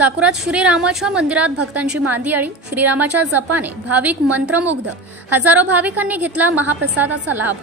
चाकुरात श्रीरामाच्या मंदिरात भक्तांची मांदियाळी, श्रीरामाच्या जपाने भाविक मंत्रमुग्ध, हजारो भाविकांनी घेतला महाप्रसादाचा लाभ।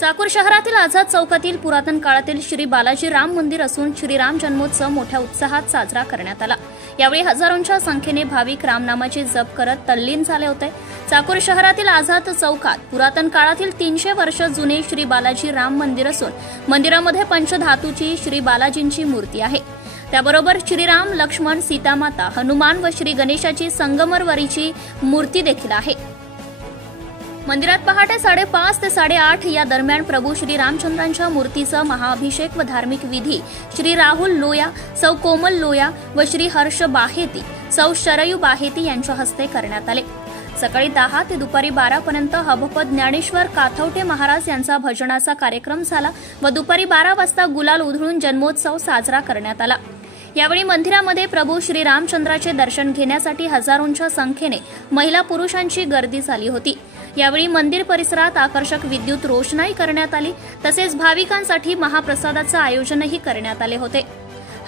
चाकूर शहरातील आझाद चौकातील पुरातन काळातील श्री बालाजी राम मंदिर असून श्रीराम जन्मोत्सव मोठ्या उत्साहात साजरा करण्यात आला। यावेळी हजारोंच्या संख्येने भाविक रामनामाचे जप करत तल्लीन झाले होते। चाकूर शहरातील आझाद चौकात पुरातन काळातील 300 वर्ष जुने श्री बालाजी राम मंदिर असून मंदिरामध्ये पंचधातूची श्री बालाजींची मूर्ती आहे। त्याबरोबर श्रीराम, लक्ष्मण, सीतामाता, हनुमान व श्री गणेशाची संगमरवरीची मूर्ती देखील आहे। मंदिरात पहाटे 5:30 ते 8:30 या दरम्यान प्रभू श्री रामचंद्रांच्या मूर्तीचा महाअभिषेक व धार्मिक विधी श्री राहुल लोया, सौ कोमल लोया व श्री हर्ष बाहेती, सौ शरयू बाहेती यांच्या हस्ते करण्यात आले। सकाळी 10 ते दुपारी 12 पर्यंत हभपद ज्ञानेश्वर काथवटे महाराज यांचा भजनाचा कार्यक्रम झाला व दुपारी 12 वाजता गुलाल उधळून जन्मोत्सव साजरा करण्यात आला। यावेळी मंदिरामध्ये प्रभू श्री रामचंद्राचे दर्शन घेण्यासाठी हजारोंच्या संख्येने महिला पुरुषांची गर्दी झाली होती। यावेळी मंदिर परिसरात आकर्षक विद्युत रोषणाई करण्यात आली, तसेच भाविकांसाठी महाप्रसादाचे आयोजनही करण्यात आले होते।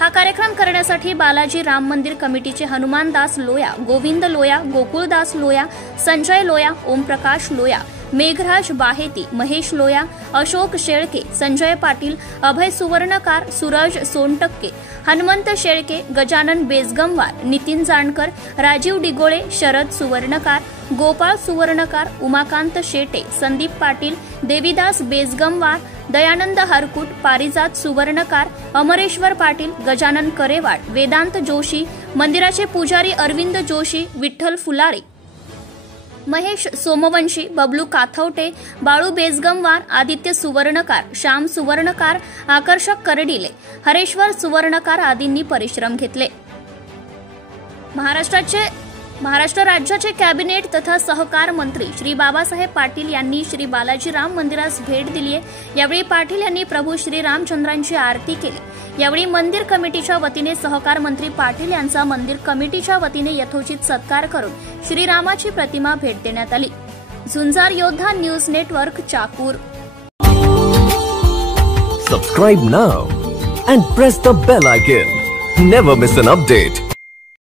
हा कार्यक्रम करण्यासाठी बालाजी राम मंदिर कमिटीचे हनुमानदास लोया, गोविंद लोया, गोकुळदास लोया, संजय लोया, ओमप्रकाश लोया, मेघराज बाहेती, महेश लोया, अशोक शेळके, संजय पाटील, अभय सुवर्णकार, सूरज सोनटक्के, हनुमंत शेळके, गजानन बेजगमवार, नितीन जानकर, राजीव डिगोळे, शरद सुवर्णकार, गोपाळ सुवर्णकार, उमाकांत शेटे, संदीप पाटील, देवीदास बेजगमवार, दयानंद हरकुट, पारिजात सुवर्णकार, अमरेश्वर पाटील, गजानन करेवाड, वेदांत जोशी, मंदिराचे पुजारी अरविंद जोशी, विठ्ठल फुलारे, महेश सोमवंशी, बबलू काथवटे, बाळू बेजगमवार, आदित्य सुवर्णकार, श्याम सुवर्णकार, आकर्षक करडिले, हरेश्वर सुवर्णकार आदींनी परिश्रम घेतले। महाराष्ट्र राज्याचे कॅबिनेट तथा सहकार मंत्री श्री बाबासाहेब पाटील यांनी श्री बालाजी राम मंदिरास भेट दिली आहे। यावेळी पाटील यांनी प्रभू श्री रामचंद्रांची आरती केली। यावेळी मंदिर कमिटीच्या वतीने सहकार मंत्री पाटील यांचा मंदिर कमिटीच्या वतीने यथोचित सत्कार करून श्रीरामाची प्रतिमा भेट देण्यात आली। झुंजार योद्धा news network, Chakur. Subscribe now and press the bell icon. Never miss an update.